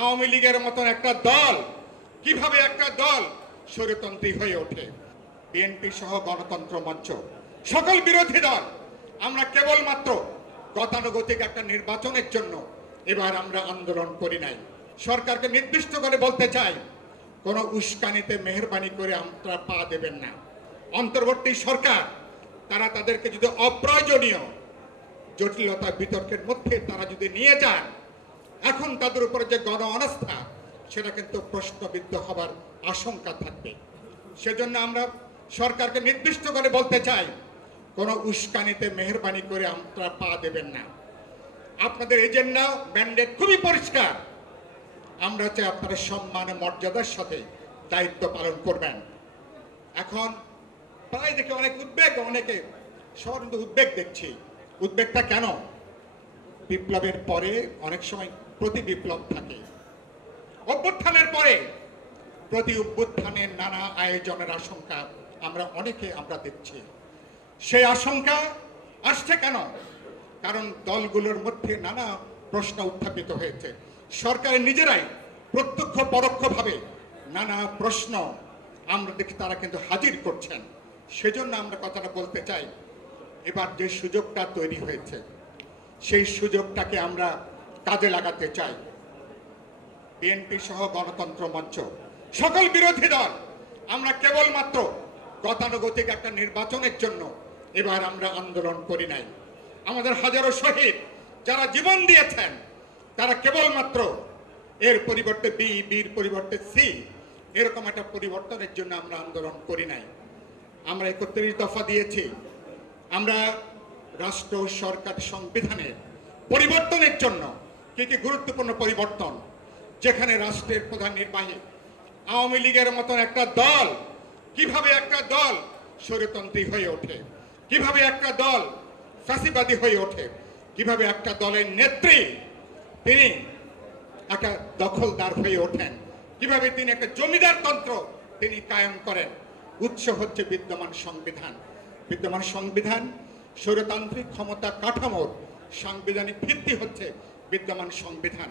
আওয়ামী লীগের মতন একটা দল কিভাবে একটা দল স্বৈরতন্ত্রী হয়ে ওঠে। বিএনপি সহ গণতন্ত্র মঞ্চ সকল বিরোধী দল আমরা কেবলমাত্র গতানুগতিক একটা নির্বাচনের জন্য এবার আমরা আন্দোলন করি নাই। সরকারকে নির্দিষ্ট করে বলতে চাই, কোন উস্কানিতে মেহেরবানি করে আমরা পা দেবেন না। অন্তর্বর্তী সরকার তারা তাদেরকে যদি অপ্রয়োজনীয় জটিলতা বিতর্কের মধ্যে তারা যদি নিয়ে যান, এখন তাদের উপরে যে গণ অনাস্থা সেটা কিন্তু প্রশ্নবিদ্ধ হবার আশঙ্কা থাকবে। সেজন্য আমরা সরকারকে নির্দিষ্ট করে বলতে চাই, কোন উস্কানিতে মেহেরবানি করে আমরা পা দেবেন না। আপনাদের এজেন্ডা ম্যান্ডেট খুবই পরিষ্কার। আমরা চাই আপনারা সম্মান মর্যাদার সাথে দায়িত্ব পালন করবেন। এখন প্রায় দেখে অনেক উদ্বেগ, অনেকে সবার উদ্বেগ দেখছি। উদ্বেগটা কেন? বিপ্লবের পরে অনেক সময় প্রতি বিপ্লব থাকে, অভ্যুত্থানের পরে প্রতি অভ্যুত্থানের নানা আয়োজনের আশঙ্কা আমরা দেখছি। সেই আশঙ্কা আসছে কেন? কারণ দলগুলোর মধ্যে নানা প্রশ্ন উত্থাপিত হয়েছে। সরকারের নিজেরাই প্রত্যক্ষ পরোক্ষভাবে নানা প্রশ্ন আমরা দেখি তারা কিন্তু হাজির করছেন। সেজন্য আমরা কথাটা বলতে চাই, এবার যে সুযোগটা তৈরি হয়েছে সেই সুযোগটাকে আমরা কাজে লাগাতে চাই। বিএনপি সহ গণতন্ত্র মঞ্চ সকল বিরোধী দল আমরা কেবলমাত্র গতানুগতিক একটা নির্বাচনের জন্য এবার আমরা আন্দোলন করি নাই। আমাদের হাজারো শহীদ যারা জীবন দিয়েছেন তারা কেবলমাত্র এর পরিবর্তে বির পরিবর্তে সি এরকম একটা পরিবর্তনের জন্য আমরা আন্দোলন করি নাই। আমরা 31 দফা দিয়েছি। আমরা রাষ্ট্র সরকার সংবিধানের পরিবর্তনের জন্য কি কি গুরুত্বপূর্ণ পরিবর্তন, যেখানে রাষ্ট্রের প্রধান নির্বাহী আওয়ামী লীগের মতন একটা দল কিভাবে একটা দল স্বৈরতন্ত্রী হয়ে ওঠে, কিভাবে একটা দল ফ্যাসিবাদী হয়ে ওঠে, কিভাবে একটা দলের নেত্রী তিনি একটা দখলদার হয়ে ওঠেন, কিভাবে তিনি একটা জমিদার তন্ত্র তিনি কায়েম করেন। উৎস হচ্ছে বিদ্যমান সংবিধান। বিদ্যমান সংবিধান স্বৈরতান্ত্রিক ক্ষমতা কাঠামোর সাংবিধানিক ভিত্তি হচ্ছে বিদ্যমান সংবিধান।